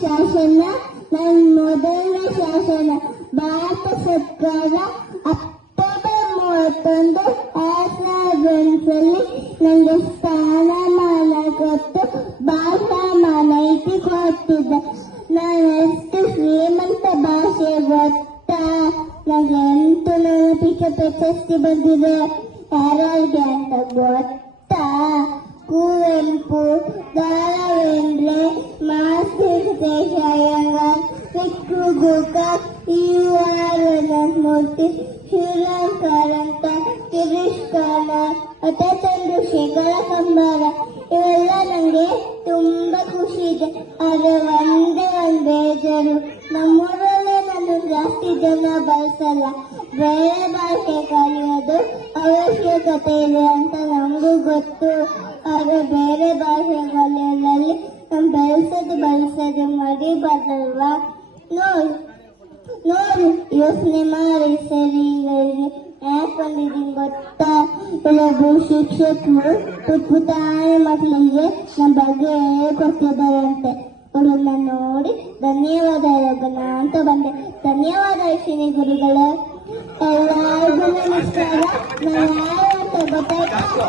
ಶಾಸನ ನನ್ನ ಮೊದಲನೇ ಶಾಸನ ಭಾರತ ಸರ್ಕಾರ ಅಕ್ಟೋಬರ್ 31, 2008 ನನಗೆ ಸ್ಥಾನಮಾನ ಕೊಟ್ಟು ಭಾಷಾ ಮಾಹಿತಿ ಕೊಟ್ಟಿದ್ದೆ. ನಾನು ಎಷ್ಟು ಶ್ರೀಮಂತ ಭಾಷೆ ಗೊತ್ತಾ? ನನಗೆ 8 ನೆನಪಿಕೆ ಪ್ರಶಸ್ತಿ ಬಂದಿದೆ. ಯಾರಿಗೆ ಅಂತ ಗೊತ್ತಾ? ಕುವೆಂಪು, ದಾರಾವೇಂದ್ರೆ, ಮಾಸ್ತಿ ಅಯ್ಯಂಗಾರ್, ವಿಕ್ರು ಗೋಕಾಕ್, ಮೂರ್ತಿ, ಶ್ರೀಲಂಕಾರಂತ, ಗಿರೀಶ್ ಕಾರ್ನಾಡ್, ಚಂದ್ರಶೇಖರ ಕಂಬಾರ ಇವೆಲ್ಲ ನನಗೆ ತುಂಬಾ ಖುಷಿ ಇದೆ. ಆದ್ರೆ ಒಂದೇ ಒಂದು ಬೇಜಾರು, ನಮ್ಮೂರಲ್ಲೇ ನಾನು ಜಾಸ್ತಿ ಜನ ಬಳಸಲ್ಲ. ಬೇರೆ ಭಾಷೆ ಕಲಿಯೋದು ಅವಶ್ಯಕತೆ ಇದೆ ಅಂತ ನಮಗೂ ಗೊತ್ತು. ಆದ್ರೆ ಬೇರೆ ಭಾಷೆ ಕಲಿಯೋದ್ರಲ್ಲಿ ನಾವು ಬಳಸೋದು ಮರಿಬಾರ್ದಲ್ವಾ? ನೋಡಿ ಯೋಚನೆ ಮಾಡಿ ಸರಿ. ಯಾಕೆ ಬಂದಿದ್ದೀನಿ ಗೊತ್ತಾ? ಕೆಲವೊಬ್ಬರು ಶಿಕ್ಷಕರು ಪುಟ್ಟಾಣಿ ಮಕ್ಕಳಿಗೆ ನಮ್ಮ ಬಗ್ಗೆ ಹೇಳ್ಕೊಡ್ತಿದ್ದಾರಂತೆ. ಅವ್ರನ್ನ ನೋಡಿ ಧನ್ಯವಾದ ಹೇಳೋಣ ಅಂತ ಬಂದೆ. ಧನ್ಯವಾದ ಅಶ್ವಿನಿ ಗುರುಗಳೇ. ಎಲ್ಲರಿಗೂ ನಮಸ್ಕಾರ. ನಾನು ಯಾರು ಅಂತ ಗೊತ್ತಾಯ್ತಾ?